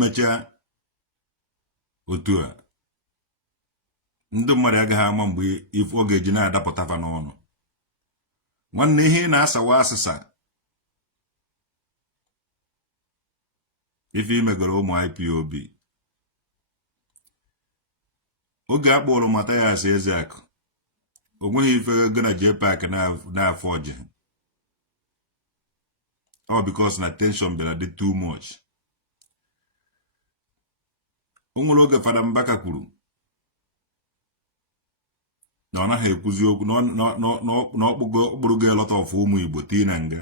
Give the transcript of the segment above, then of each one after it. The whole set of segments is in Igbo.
emecha otu a ndị mmadụ agaghị ama mgbe if ọ ga-eji na-adapụta fa n'ọnụ nwanne ihe na-asawa asịsa ife imegoro ụmụ IPOB oge akpọrọ Mathias Eziokwu onweghị ife ego na JPAC na-afọ ọjị ọ because na tension bịara dị too much. O nwere oge Fada Mbaka kwuru na ọ naghị ekwuzi okwu na ọkpụrụ ga-elọta ọfụ ụmụ Igbo tii na nga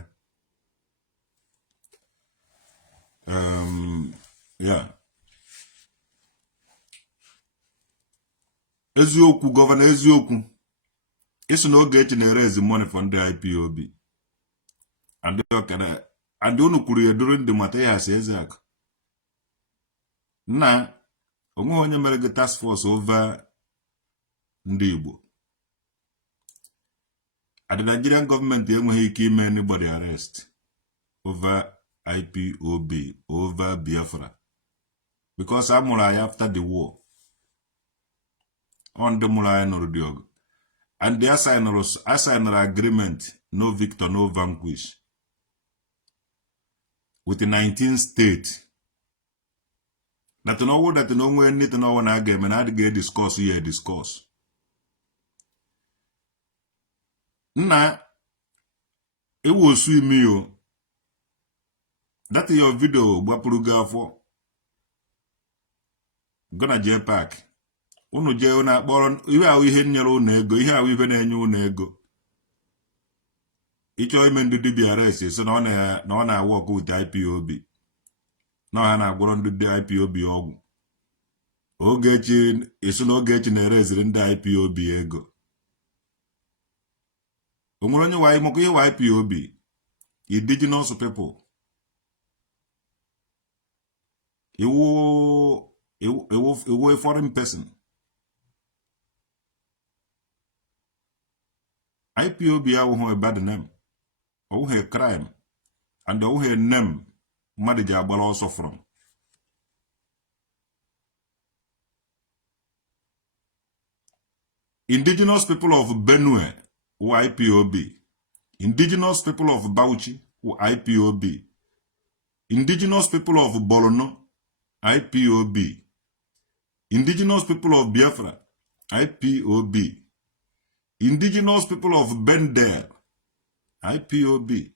eziokwu gọvanọ eziokwu isi na Ogechi na-erezi money for ndị IPOB and unu kwuru ya during the Mathias Eziokwu na onweghị onye mere gị task force over ndị Igbo. The Nigerian government enweghị ike ime anybody arrest over IPOB over Biafra because amụrụ anyị after the war on the mụrụ anyị nụrụ dị ọgụ and they assigned agreement no victor no vanquish with the 19 states that no nwere anything no one again na adịghị discuss here discuss nna ewu osu imi o that your video gbapụrụ gị afọ gona JPAC unu jee na akpọrọ ihe ahụ ihe nyere unu ego ihe ahụ ihe na-enye unu ego ịchọ ime ndị dibịa arrest so na ọ na-work with IPOB na ha na-agwọrọ ndị IPOB ọgwụ Ogechi eso na Ogechi na-ereziri ndị IPOB ego o nwere onye waanyị maka ihe IPOB indigenous people iwu a foreign person IPOB awụghị a bad name awụghị a crime and awụghị a name mmadụ ji agbara ọsọ from. Indigenous people of Benue who IPOB, indigenous people of Bauchi who IPOB, indigenous people of Borno IPOB, indigenous people of Biafra IPOB, indigenous people of Bendel IPOB,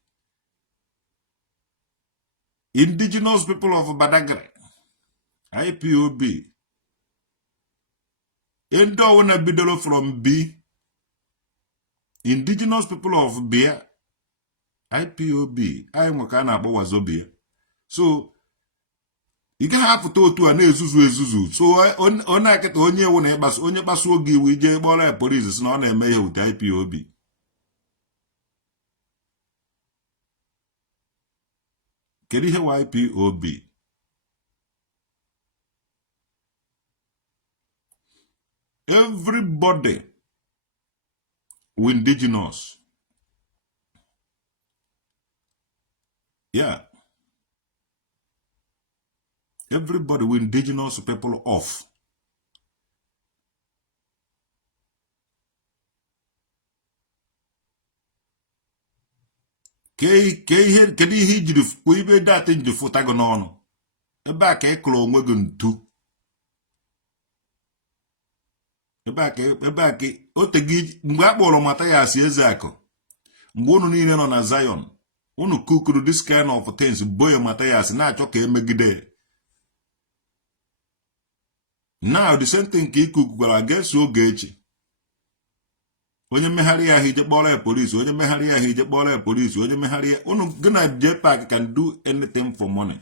indigenous people of Badagry IPOB, Endo wana bidolo from B, indigenous people of Bia IPOB I mwakana abo wazobia. So you can have to a nezuzu so ona keta onye wona ebaso onye baso ogi we je bola police na na eme with IPOB. Kedu ihe wa IPOB? Everybody with indigenous. Yeah. Everybody with indigenous people off. Kedu ihe ijiri kwa ibe data nji fụtago n'ọnụ ebe a ka ekolo onwe gị ntu ebe a ka otegi mgbe akpọrọ Mathias Eziokwu mgbe unu niile nọ na Zion unu kukuru this kind of things boy Mathias na-achọ ka emegide. Now the same thing ka ikukwara against Ogechi onye mmegharị ya ije kpọrọ ya police onye mmegharị ya ije kpọrọ ya police onye mmegharị ya unu gonna JPAC can do anything for money.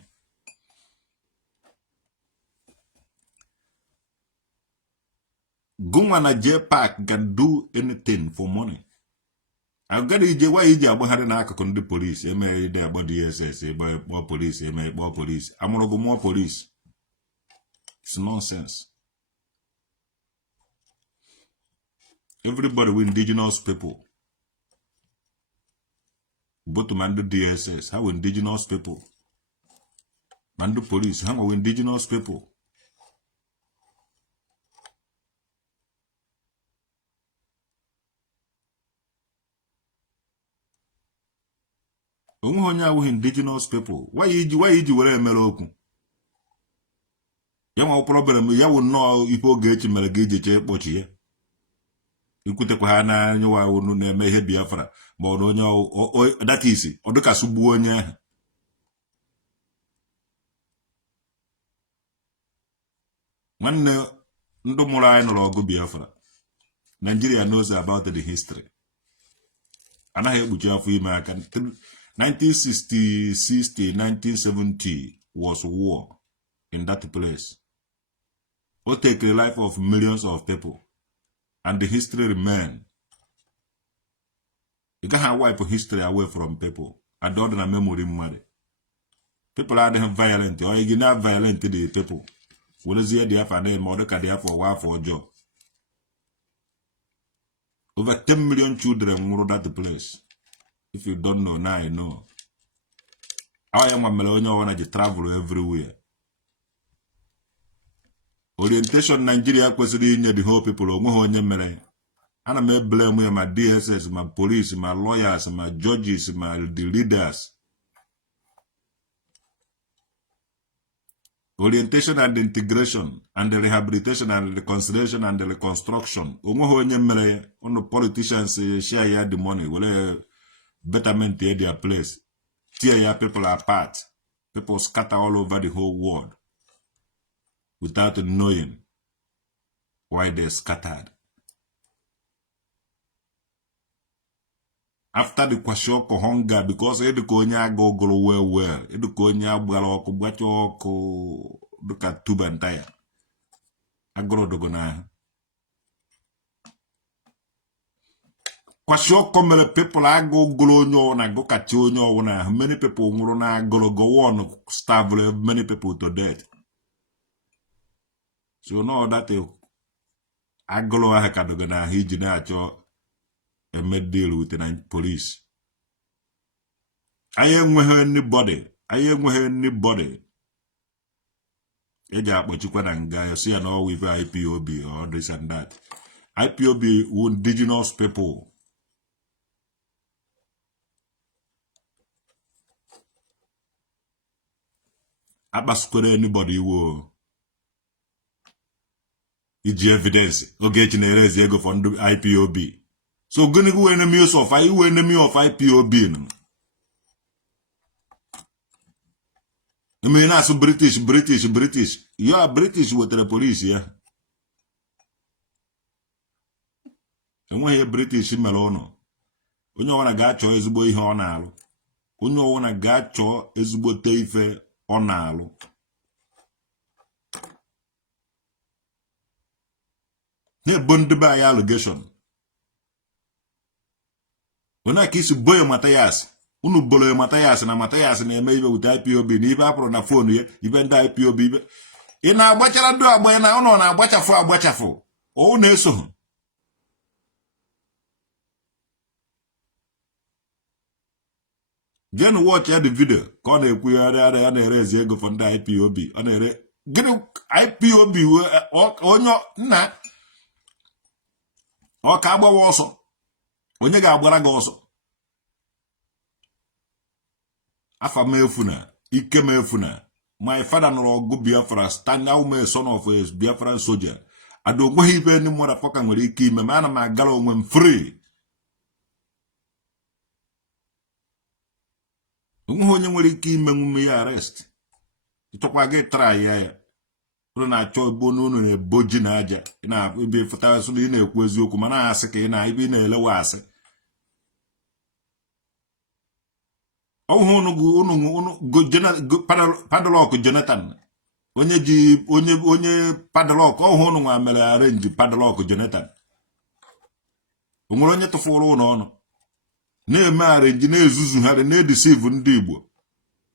Gunwa na JPAC can do anything for money. I've got ije wa ije agbagharị na akụkụ ndị police eme ide agba DSS ebe kpọ police eme kpọ police amụrụ bụ more police. It's nonsense. Everybody with indigenous people. Both man do DSS. How indigenous people? and the police, how are indigenous people. Indigenous people. Why you were a meloku? Young problem, you will know if you get him a gauge, but here. You could take Hana, you are no may be Biafra, but no, that easy, or the Kasubuanya. One no more or go Biafra. Nigeria knows about the history. And I have with you for 1960, 1970 was war in that place. Will take the life of millions of people. And the history remain. You can't wipe history away from people. I don't know memory money. People are violent, or you not violent to the people. What is the idea for them, or the idea for war for a job? Over 10 million children were at the place. If you don't know, now you know. I am a Melonia wanna travel everywhere. Orientation Nigeria question the whole people of Mohonye. And I may blame my DSS, my police, my lawyers, my judges, the leaders. Orientation and integration and the rehabilitation and the reconciliation and the reconstruction. On the politicians share the money, will betterment their place. Tear your people apart. People scatter all over the whole world without knowing why they're scattered. After the Kwashoko hunger, because Edukonya go well, Edukonya Bualoko, Bachoko, look at Tubantaya. Agro dogona. Kwashoko mele people I go glonyo na go kationyo wana. Many people murona go on starve many people to death. So you know that agro hakadogana hijina cho. A made deal with the police. I ain't with anybody. Eja but you can guy see and all with IPOB or this and that. IPOB were indigenous people. Abasquare anybody who is evidence. Ogechi Okeke from the IPOB. So gonna go enemies of IPOB. I mean, that's British. You are British with the police, yeah. And when you're British, Melono. When you want to get your Ezbo Honalo. When you want to get your Ezbo Teife Honalo. They bond by allegation. When I kiss boy Matthias, unu bolo Matthias na Matthias na maybe with IPOB, ni ba pro na phone ye, even the IPOB. Ina agbachala do agba na ono na agbachafo. O na eso. Then watch the video. Ko na ekwu ya na erezi ego for the IPOB. Ona ere gini IPOB onyo nna o ka agbawa ọsọ. Onye ga-agbara gị ọsọ. Afa mefuna, ike mefuna. My father no go Biafra, stand now me son of a Biafran soldier. I don't go even any motherfucker with ike me man my gallo when free. Onye nwere ike ime mume ya arrest. Itokwa get try ya. Na achọ bono no na boji na aja. Na ebe fota so na ekwu eziokwu mana asị ka na ibe na elewa asị. Padlock Jonathan. Onye padlock ọhụrụ nwa mere arrange padlock Jonathan. Onwere onye tụfuru ụlọ ọnụ. Na-eme arrange na-ezuzu ha na-edeceive ndị Igbo.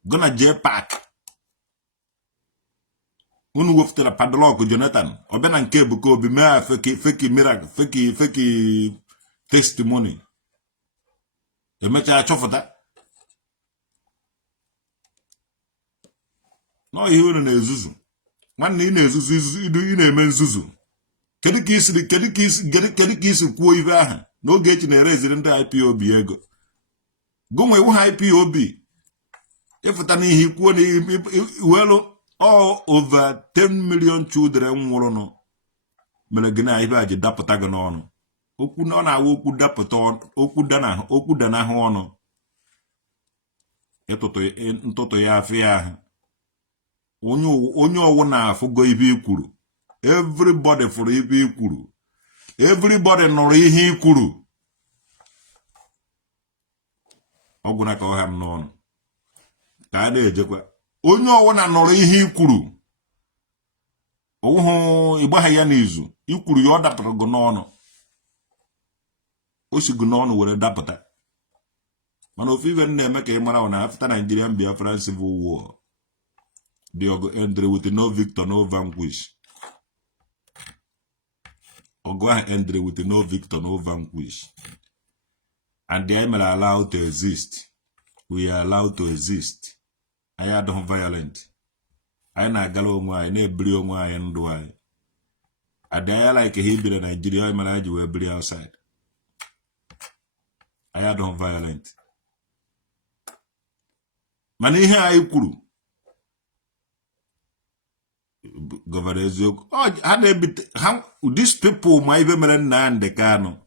Gonna Jpac. Unu wefutara padlock Jonathan. Ọbịa na nke Ebuka Obi mee fake miracle, fake testimony. Emecha achọfụta. No ihe unu na-ezuzu. Nwanne ị na-ezuzu ị na-eme nzuzu. Kedu ka isi kwuo ibe aha na Ogechi na-ereziri ndị IPOB ego. Gụnwe iwu ha IPOB. Ịfụta n'ihe ikwuo na iwelu all over 10 million children nwụrụ nọ. Mere gị na ibe a ji dapụta gị n'ọnụ. Okwu na ọ na-awụ okwu dapụta okwu danahụ ọnụ. Ntụtụ ya afọ ya ahụ. Onye ọwụ na-afụgo ibe ikwuru. Everybody fụrụ ibe ikwuru. Everybody nụrụ ihe ikwuru. Ọgwụ na ka ọha m n'ọnụ. Ka a na-ejekwa. Onye ọwụ na nụrụ ihe ikwuru. Ọwụhụ ịgbagha ya n'izu. Ikwuru ya ọ dapụrụ gị n'ọnụ. O si gị n'ọnụ were dapụta. Mana ofu ibe na-eme ka ị mara na after Nigerian Biafran Civil War, the Ogo ended with no victor, no vanquish. Ogo ended with no victor, no vanquish. And they are allowed to exist. We are allowed to exist. I are not violent. I na galo onwe na ebiri onwe anyị ndụ anyị. And they are like a Hebrew Nigeria, I will every outside. I are not violent. Mana ihe anyị kwuru Governor Eziokwu ha na-ebite these people ma ibe mere Nnamdi Kanu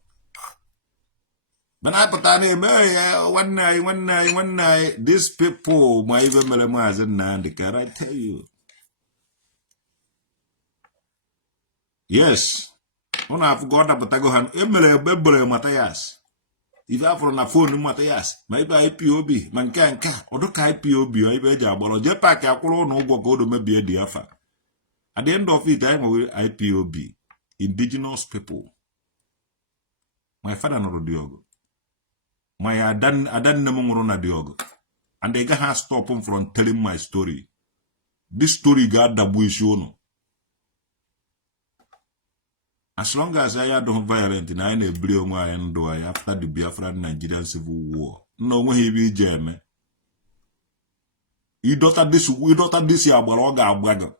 bana pụta na-eme ya nwanne anyị these people ma ibe mere Maazị Nnamdi Kanu. I tell you, yes, ụnụ afụgo ọ dapụtago ha emere ebere Mathias ife afọrọ na phone Mathias ma ibe IPOB ma nke ọdụka IPOB ibe eji agbara Jpac akwụrụ ụnụ ụgwọ ka o do mebie dị afa. At the end of it, I am with IPOB, indigenous people. My father no diogo. My adan nemungro na diogo. And they can't stop him from telling my story. This story got the buishono. As long as I don't violent in any blue after the Biafran Nigerian Civil War. No one he be jam. You don't have this year about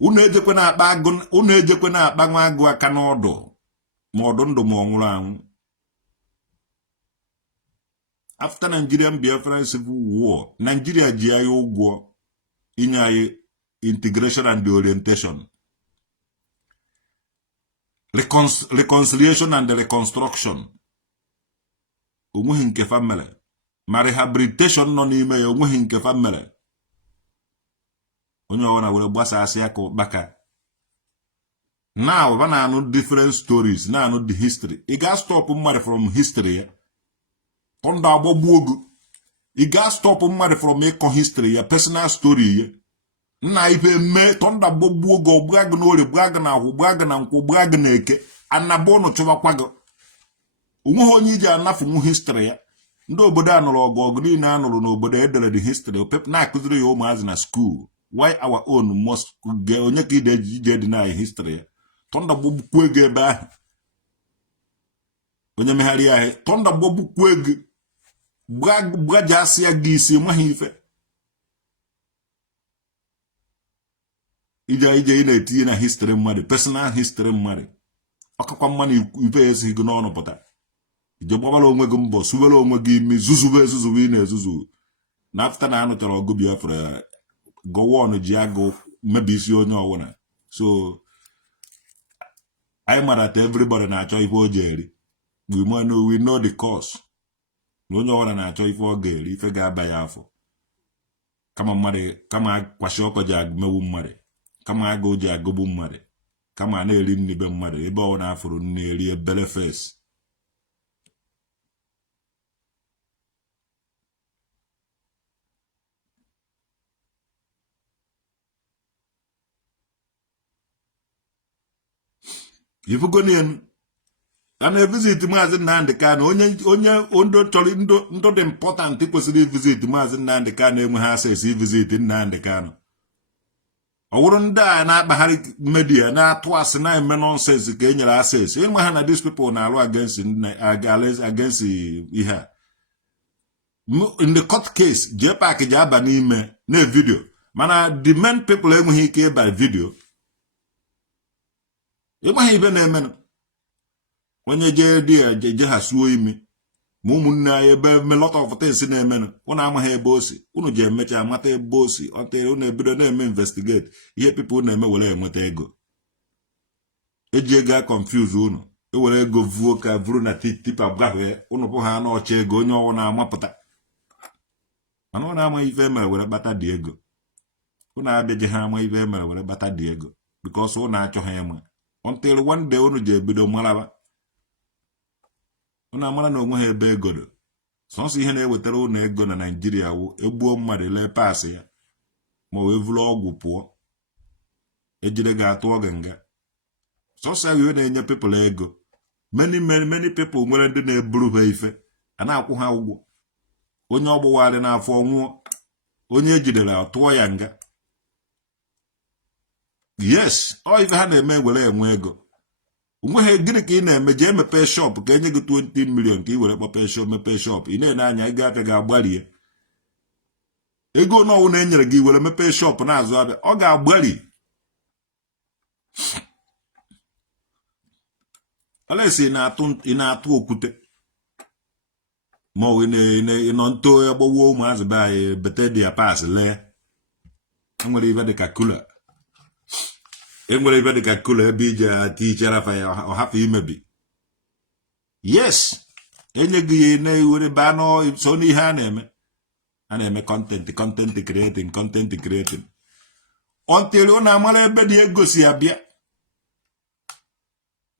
unu ejekwe na-akpa nwa agụ aka n'ọdụ ma ọdụ ndụ ma ọ nwụrụ anwụ. After Nigerian Biafran Civil War, Nigeria ji anyị ụgwọ inye anyị integration and orientation, reconciliation and reconstruction. Onweghị nke family ma rehabilitation nọ n'ime ya, onweghị nke family. Onye ọwana were gbasa asị aka ụkpaka. Now, when I know different stories, now I know the history. You got stop somebody from history. Tonda abobuogu. You got stop somebody from making history, a personal story. Na ibe me tonda abobuogu, brag no brag na hu brag na nku brag na eke. Anabono choba kwago. Umuho nyiji anafu mu history. Ndo obodo anụrụ ọgụ niile anụrụ n'obodo edere the history. Pep na akụziri ya ụmụazị na school. Why our own must get onye ka ide deny history? Tonda gbogbu ego ebe ahụ. Onye megharị ahụ, tonda gbogbu ego. Gbaja asị ya gị isi nwaghị ife. Ije ị na-etinye na history mmadụ, personal history mmadụ. Ọkakwa mmadụ ife esighị n'ọnụ pụta. Ije gbabara onwe gị mbọ, subere onwe gị imi, zuzube ị na-ezuzu. Na after na anụ chọrọ ọgụ Biafra, go on ji agụ mebisi onye ọwụna. So I man at everybody na-achọ ife o jeri. We know the cause. Na onye ọwụna na-achọ ife ọ ga-eri, ife ga-aba ya afọ. Kama kwashi ọkọ ji agụmewu mmadụ. Kama agụ ji agụgbu mmadụ. Kama na-eri nnibe mmadụ. Ebe ọ na-afụrụ na-eri ebele fes. Ifugonian and a visit Maazị Nnamdi Kanu onye ondo chọrọ ndo dị important kwesịrị visit Maazị Nnamdi Kanu enwe ha access visit Nnamdi Kanu. ọwụrụ ndị a na-akpagharị media na-atụ asị na-eme nonsense ka e nyere access ịma ha na these people na-alụ against ihe a. In the court case Jpac ji aba n'ime na video mana the main people enweghị ike ịba video. Ịmaghị ibe na-eme onye je ha suo imi ma ụmụnne anyị ebe lot of things na-eme unu amaghị ebe o si unu ji emecha amata ebe o si unu ebido na-eme investigate ihe people na-eme were enweta ego eji ego confuse unu ewere ego vuo ka vuru na tipa gahue unu bụ ha na ọcha ego onye ọwụ na-amapụta mana unu amaghị ife emere were kpata dị ego unu abịaghị ha ama ife emere were kpata dị ego because unu achọghị ịma until one day unu ji ebido maraba unu amara na onwe ha ebe ego do sọnsọ ihe na-ewetara unu ego na Nigeria wụ egbuo mmadụ lee paasị ya ma wee vụrụ ọgwụ pụọ ejire ga-atụ oge nga sọnsọ ihe na-enye people ego many people nwere ndị na-eburu ha ife a na-akwụ ha ụgwọ onye ọgbụwarị n'afọ nwụọ onye ejidere atụọ ya nga. Yes, ọ ife ha na-eme were enwe ego onweghị gịnị ka ị na-eme jee mepee shop ka enye gị 20 million ka ị were kpọpee shop mepee shop ị na-ene anya ego aka ga-agbarie ego n'ọwụ na-enyere gị were mepee shop na-azụ abịa ọ ga-agbari alesi ị na-atụ okwute ma ọ nọ nto agbawo ụmụazị be anyị bete dia pass lee enwere ibe dịka kula ebe ije atichara fa ya ọ hapụ imebi. Yes, enye gị na-ewere ba no so n'ihe a na-eme content creating until ọ na-amara ebe dị ego si abịa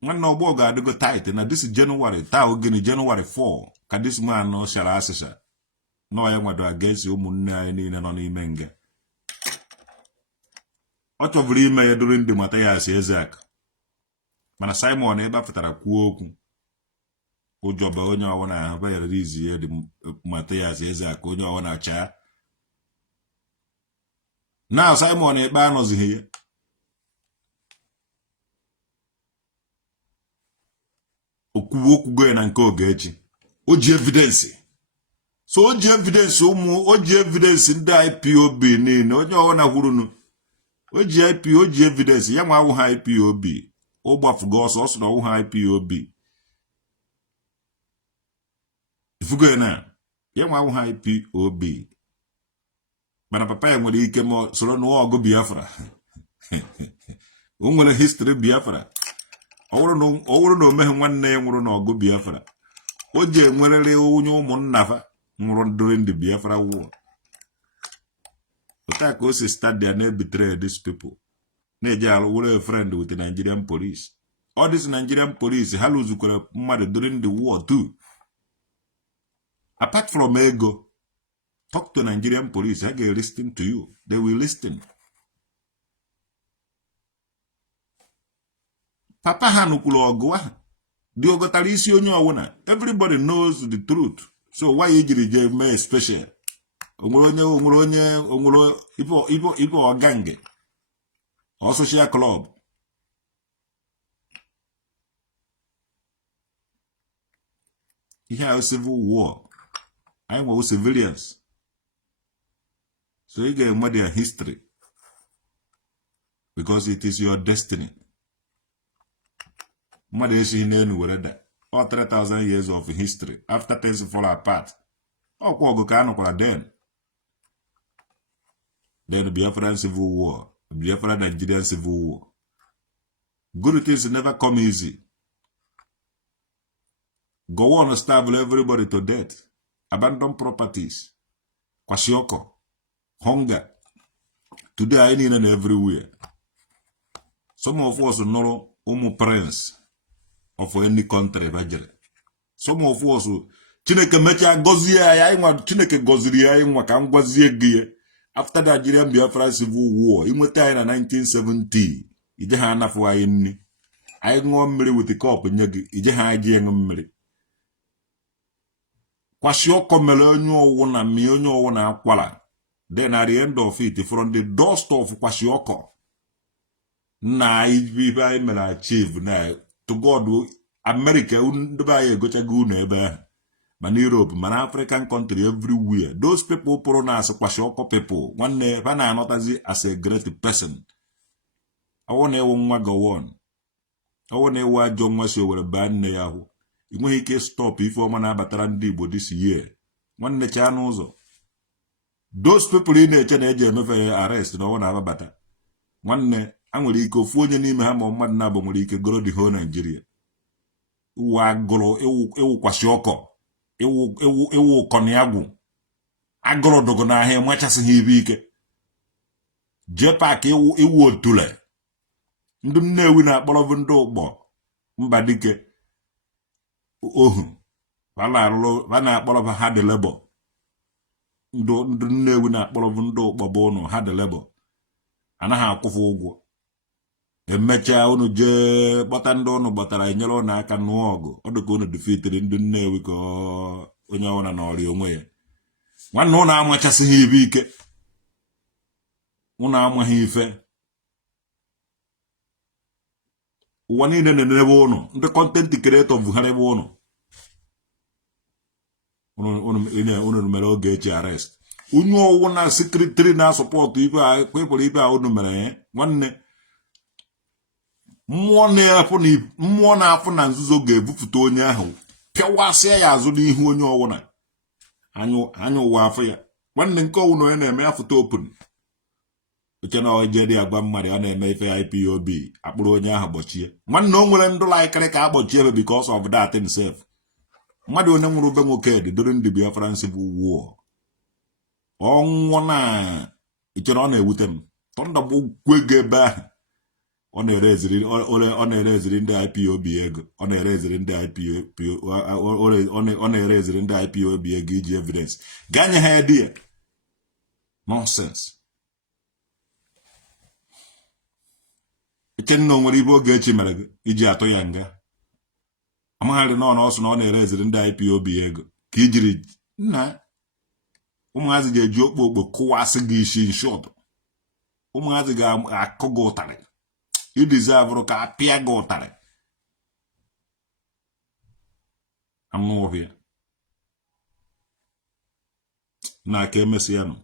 nwanne ọgbọ ga-adịgo tight na this January taa ogini January 4 ka this man no shara asịsa no ya nwado against ụmụnne anyị niile nọ n'ime nga ọ chọburu ime ya during the Matthias Eziokwu mana Simon ebe afụtara kwuo okwu ụjọba onye ọwụ na ahụ bayara izi ya dị Matthias Eziokwu onye ọwụ na-acha na Simon ebe anọzighị ya okwugo ya na nke Ogechi o ji evidence so o ji evidence ndị IPOB niile onye ọwụ na hụrụnụ o ji evidence ya nwa awụ ha IPOB o gbafugo ọsọ na ọwụ ha IPOB ifugo na ya nwa awụ ha IPOB mana papa ya nwere ike ma soro n'ụwa ọgụ Biafra o nwere history Biafra ọ wụrụ na omeghe nwanne ya nwụrụ n'ọgụ Biafra o ji enwerere onye ụmụnna fa nwụrụ during the Biafra war. But I say start there and betray these people. Nigeria were a friend with the Nigerian police. All these Nigerian police, Halu mad during the war too. Apart from ego, talk to Nigerian police. I can listen to you. They will listen. Papa Hanukulu Ogwa. The Ogotarisi onye. Everybody knows the truth. So why you make special? Ipo gange or social club. He had a civil war. I was civilians. So you get modern history. Because it is your destiny. Mother is in anywhere. All 3,000 years of history. After things fall apart. Oh, then the Biafran Civil War, the Biafran Nigerian Civil War. Good things never come easy. Go on and starve everybody to death. Abandon properties. Kwashioko. Hunger. Today I need and everywhere. Some of us know parents of any country. Some of us Chineke mecha gozie ya Chineke goziri ya inwa ka ngwazie gie. After the Nigerian Biafra Civil War, inweta ya na 1970, ije ha anafu anyị nni. Anyị ṅụọ mmiri with the cup nye gị, ije ha aji ṅụ mmiri. Kwashioko mere onye owu na mi onye owu na akwala. Then at the end of it, from the dust of Kwashioko, na ibe anyị mere achieve na to God America ndị be anyị egochago unu ebe ahụ mana Europe mana African country everywhere those people pụrụ na asịkwashi ọkọ people nwanne ha na-anọtazi as a great person ọwụ na ewu nwa gowon ọwụ na ewu ajọ nwa si owere baa nne ya ahụ ị nweghị ike stop ife ọma na-abatara ndị Igbo this year nwanne chaa n'ụzọ those people ị na-eche na eji emefere arrest na ọwụ na-ababata nwanne a nwere ike ofu onye n'ime ha ma mmadụ na-abụ nwere ike goro the whole Nigeria iwu agụrụ ewukwasị ọkọ ewu ụkọniagwụ agụrụ dogo n'ahịa machasịghị ibe ike Jpac iwu otule ndị Nnewi na-akpọrọbụ ndị ụkpọ mba dike ohu ha na-akpọrọbụ hard labor ndị Nnewi na-akpọrọbụ ndị ụkpọ bụ ụnụ hard labor anaghị akwụfụ ụgwọ emechaa unu jee kpọta ndị ụnụ gbatara enyere ụnụ aka nụọ ọgụ ọ dịka unu defeatiri ndị Nnewi ka onye ọbụla n'ọrịa onwe ya nwanne ụnụ amachasịghị ibe ike ụnụ amaghị ife ụwa niile na-enebe ụnụ ndị content creator Buhari bụ ụnụ mere Ogechi arrest onye ọwụ na sekretari na-asọpọtụ ibe a kwepụrụ ibe a unu mere nwanne mmụọ na-afụ na nzuzo ga-ebupụta onye ahụ pịawasịa ya azụ n'ihu onye ọwụna anya ụwa afọ ya nwanne nke ọwụna onye na-eme ya foto open oche na ojedi agwa mmadụ a na-eme ife IPOB akpụrụ onye ahụ gbochie nwanne o nwere ndụ laikịrị ka akpọchie ebe because of that himself mmadụ onye nwụrụ be nwoke dị during the Biafran Civil War ọnwụ na ichere ọ na-ewute m tọndagbu gwego ebe ahụ ọ na-ereziri ndị IPOB ego ọ na-ereziri ndị IPOB ego iji evidence ganye ha edi ya nonsense Echenna nwere ibe Ogechi mere gị iji atụ ya nga amagharị na ọsọ na ọ na-ereziri ndị IPOB ego ka ijiri nna ụmụazị ga-eji okpokpo kụwasị gị isi nshọt ụmụazị ga-akụ gị ụtarị idizavụrụ ka apịa gị ụtarị anụ ọhịa na ka emesịa nụ